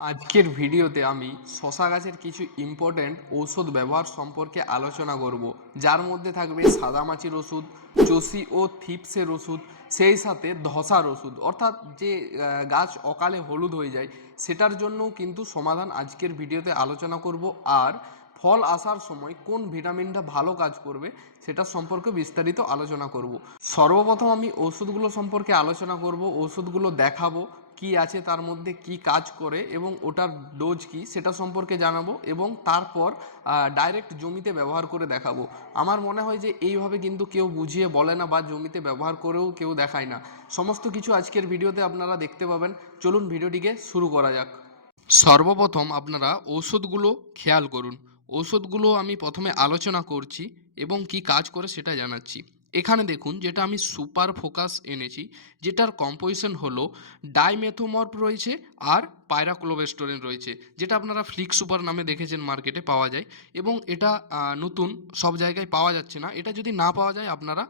আজকের ভিডিওতে আমি শশা গাছের কিছু ইম্পর্ট্যান্ট ঔষধ ব্যবহার সম্পর্কে আলোচনা করব। যার মধ্যে থাকবে সাদামাছির ওষুধ চষি ও থিপসের ওষুধ, সেই সাথে ধসার ওষুধ। অর্থাৎ যে গাছ অকালে হলুদ হয়ে যায়, সেটার জন্যও কিন্তু সমাধান আজকের ভিডিওতে আলোচনা করব। আর ফল আসার সময় কোন ভিটামিনটা ভালো কাজ করবে, সেটা সম্পর্কে বিস্তারিত আলোচনা করব। সর্বপ্রথম আমি ওষুধগুলো সম্পর্কে আলোচনা করব ওষুধগুলো দেখাবো। কি আছে, তার মধ্যে কি কাজ করে এবং ওটার ডোজ কি সেটা সম্পর্কে জানাব এবং তারপর ডাইরেক্ট জমিতে ব্যবহার করে দেখাবো। আমার মনে হয় যে এইভাবে কিন্তু কেউ বুঝিয়ে বলে না বা জমিতে ব্যবহার করেও কেউ দেখায় না। সমস্ত কিছু আজকের ভিডিওতে আপনারা দেখতে পাবেন। চলুন ভিডিওটিকে শুরু করা যাক। সর্বপ্রথম আপনারা ঔষধগুলো খেয়াল করুন। ঔষধগুলো আমি প্রথমে আলোচনা করছি এবং কি কাজ করে সেটা জানাচ্ছি। এখানে দেখুন যেটা আমি সুপার ফোকাস এনেছি, যেটার কম্পোজিশন হলো ডাইমেথোমর্প রয়েছে আর পায়রাক্লোবেস্টোরেন রয়েছে, যেটা আপনারা ফ্লিক সুপার নামে দেখেছেন মার্কেটে পাওয়া যায় এবং এটা নতুন, সব জায়গায় পাওয়া যাচ্ছে না। এটা যদি না পাওয়া যায় আপনারা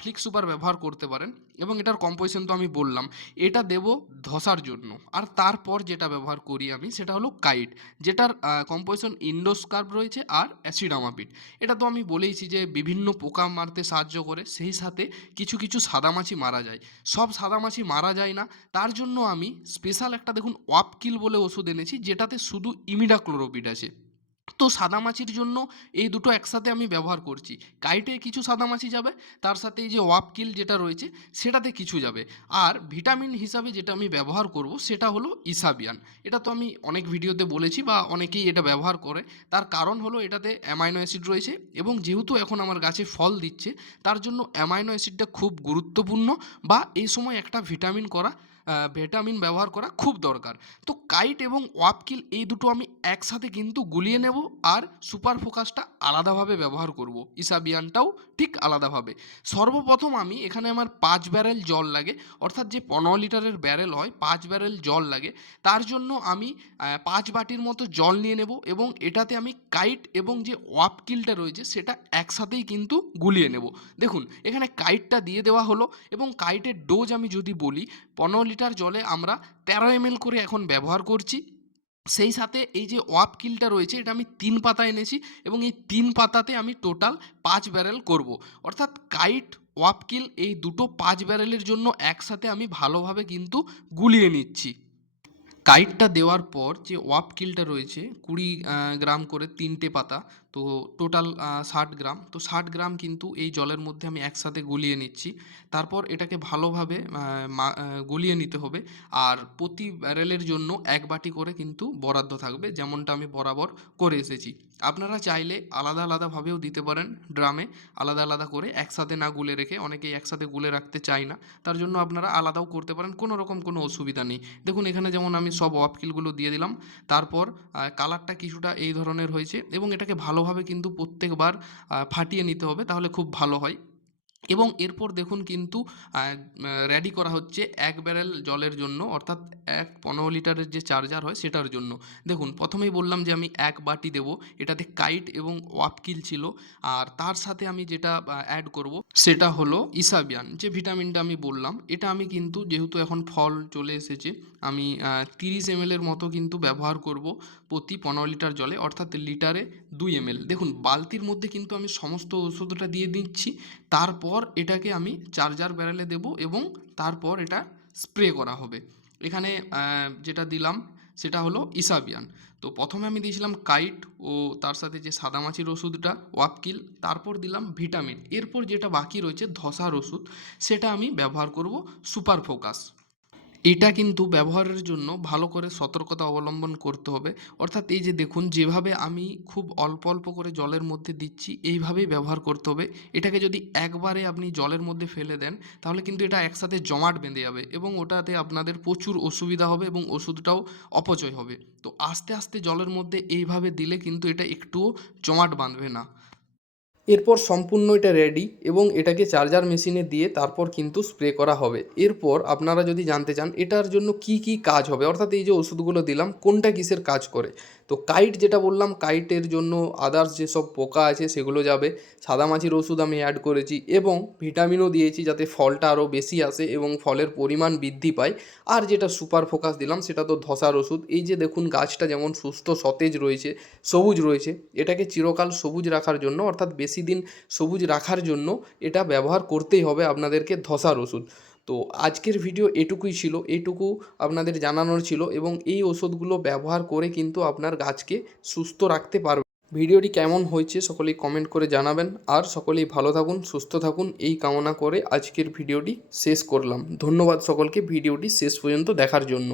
ফ্লিক সুপার ব্যবহার করতে পারেন। এবং এটার কম্পোজিশন তো আমি বললাম, এটা দেব ধসার জন্য। আর তারপর যেটা ব্যবহার করি আমি, সেটা হলো কাইট, যেটার কম্পোজিশন ইন্ডোস্কার্ব রয়েছে আর অ্যাসিডামাপিড এটা তো আমি বলেইছি যে বিভিন্ন পোকা মারতে সাহায্য করে, সেই সাথে কিছু কিছু সাদামাছি মারা যায়। সব সাদামাছি মারা যায় না, তার জন্য আমি স্পেশাল একটা দেখুন, ওয়াপকিল বলে ওষুধ এনেছি, যেটাতে শুধু ইমিডাক্লোরোপিড আছে। তো সাদামাছির জন্য এই দুটো একসাথে আমি ব্যবহার করছি। কাইটে কিছু সাদামাছি যাবে, তার সাথে এই যে ওয়াপকিল যেটা রয়েছে, সেটাতে কিছু যাবে। আর ভিটামিন হিসাবে যেটা আমি ব্যবহার করব, সেটা হলো ইসাবিয়ান। এটা তো আমি অনেক ভিডিওতে বলেছি বা অনেকেই এটা ব্যবহার করে। তার কারণ হলো এটাতে অ্যামাইনো অ্যাসিড রয়েছে এবং যেহেতু এখন আমার গাছে ফল দিচ্ছে, তার জন্য অ্যামাইনো অ্যাসিডটা খুব গুরুত্বপূর্ণ বা এই সময় একটা ভিটামিন করা ভিটামিন ব্যবহার করা খুব দরকার। তো কাইট এবং ওয়াপকিল এই দুটো আমি একসাথে কিন্তু গুলিয়ে নেব আর সুপার ফোকাসটা আলাদাভাবে ব্যবহার করব। ইসাবিয়ানটাও ঠিক আলাদাভাবে। সর্বপ্রথম আমি এখানে আমার পাঁচ ব্যারেল জল লাগে, অর্থাৎ যে পনেরো লিটারের ব্যারেল হয়, পাঁচ ব্যারেল জল লাগে, তার জন্য আমি পাঁচ বাটির মতো জল নিয়ে নেব এবং এটাতে আমি কাইট এবং যে ওয়াপকিলটা রয়েছে, সেটা একসাথেই কিন্তু গুলিয়ে নেব। দেখুন, এখানে কাইটটা দিয়ে দেওয়া হলো এবং কাইটের ডোজ আমি যদি বলি, পনেরো লিটার জলে আমরা তেরো এম করে এখন ব্যবহার করছি। সেই সাথে এই যে ওয়াপ কিলটা রয়েছে, এটা আমি তিন পাতা এনেছি এবং এই তিন পাতাতে আমি টোটাল পাঁচ ব্যারেল করব। অর্থাৎ কাইট, ওয়াপ কিল এই দুটো পাঁচ ব্যারেলের জন্য একসাথে আমি ভালোভাবে কিন্তু গুলিয়ে নিচ্ছি। কাইটটা দেওয়ার পর যে ওয়াপ কিলটা রয়েছে, কুড়ি গ্রাম করে তিনটে পাতা তো টোটাল ষাট গ্রাম। তো ষাট গ্রাম কিন্তু এই জলের মধ্যে আমি একসাথে গুলিয়ে নিচ্ছি। তারপর এটাকে ভালোভাবে গলিয়ে নিতে হবে। আর প্রতি ব্যারেলের জন্য এক বাটি করে কিন্তু বরাদ্দ থাকবে, যেমনটা আমি বরাবর করে এসেছি। আপনারা চাইলে আলাদা আলাদাভাবেও দিতে পারেন ড্রামে। আলাদা আলাদা করে একসাথে না গুলে রেখে অনেকেই একসাথে গুলে রাখতে চায় না। তার জন্য আপনারা আলাদাও করতে পারেন কোনো রকম কোনো অসুবিধা নেই। দেখুন, এখানে যেমন আমি সব ওয়াপকিলগুলো দিয়ে দিলাম। তারপর কালারটা কিছুটা এই ধরনের হয়েছে এবং এটাকে ভালোভাবে কিন্তু প্রত্যেকবার ফাটিয়ে নিতে হবে, তাহলে খুব ভালো হয়। এবং এরপর দেখুন কিন্তু রেডি করা হচ্ছে এক ব্যারেল জলের জন্য, অর্থাৎ এক পনেরো লিটারের যে চার্জার হয় সেটার জন্য। দেখুন, প্রথমেই বললাম যে আমি এক বাটি দেব, এটাতে কাইট এবং ওয়াপকিল ছিল। আর তার সাথে আমি যেটা অ্যাড করব, সেটা হলো ইসাবিয়ান যে ভিটামিনটা আমি বললাম। এটা আমি কিন্তু যেহেতু এখন ফল চলে এসেছে, আমি তিরিশ এম মতো কিন্তু ব্যবহার করব। প্রতি পনেরো লিটার জলে, অর্থাৎ লিটারে দুই এম দেখুন, বালতির মধ্যে কিন্তু আমি সমস্ত ওষুধটা দিয়ে দিচ্ছি। তারপর এটাকে আমি চার্জার ব্যারেলে দেব এবং তারপর এটা স্প্রে করা হবে। এখানে যেটা দিলাম, সেটা হলো ইসাবিয়ান। তো প্রথমে আমি দিয়েছিলাম কাইট ও তার সাথে যে সাদামাছির ওষুধটা ওয়াপকিল, তারপর দিলাম ভিটামিন। এরপর যেটা বাকি রয়েছে ধসার ওষুধ সেটা আমি ব্যবহার করব সুপার ফোকাস এটা কিন্তু ব্যবহারের জন্য ভালো করে সতর্কতা অবলম্বন করতে হবে। অর্থাৎ এই যে দেখুন, যেভাবে আমি খুব অল্প অল্প করে জলের মধ্যে দিচ্ছি, এইভাবেই ব্যবহার করতে হবে। এটাকে যদি একবারে আপনি জলের মধ্যে ফেলে দেন, তাহলে কিন্তু এটা একসাথে জমাট বেঁধে যাবে এবং ওটাতে আপনাদের প্রচুর অসুবিধা হবে এবং ওষুধটাও অপচয় হবে। তো আস্তে আস্তে জলের মধ্যে এইভাবে দিলে কিন্তু এটা একটুও জমাট বাঁধবে না। এরপর সম্পূর্ণ এটা রেডি এবং এটাকে চার্জার মেশিনে দিয়ে তারপর কিন্তু স্প্রে করা হবে। এরপর আপনারা যদি জানতে চান, এটার জন্য কি কি কাজ হবে? অর্থাৎ এই যে ওষুধগুলো দিলাম, কোনটা কিসের কাজ করে? তো কাইট যেটা বললাম কাইটের জন্য আদার্স যেসব পোকা আছে সেগুলো যাবে। সাদামাছির ওষুধ আমি অ্যাড করেছি এবং ভিটামিনও দিয়েছি যাতে ফলটা আরও বেশি আসে এবং ফলের পরিমাণ বৃদ্ধি পায়। আর যেটা সুপার ফোকাস দিলাম সেটা তো ধসার ওষুধ। এই যে দেখুন গাছটা যেমন সুস্থ, সতেজ রয়েছে, সবুজ রয়েছে, এটাকে চিরকাল সবুজ রাখার জন্য অর্থাৎ বেশি দিন সবুজ রাখার জন্য এটা ব্যবহার করতেই হবে আপনাদেরকে ধসার ওষুধ। তো আজকের ভিডিও এটুকুই ছিল, এটুকু আপনাদের জানানোর ছিল এবং এই ওষুধগুলো ব্যবহার করে কিন্তু আপনার গাছকে সুস্থ রাখতে পারবে। ভিডিওটি কেমন হয়েছে সকলেই কমেন্ট করে জানাবেন। আর সকলেই ভালো থাকুন, সুস্থ থাকুন, এই কামনা করে আজকের ভিডিওটি শেষ করলাম। ধন্যবাদ সকলকে ভিডিওটি শেষ পর্যন্ত দেখার জন্য।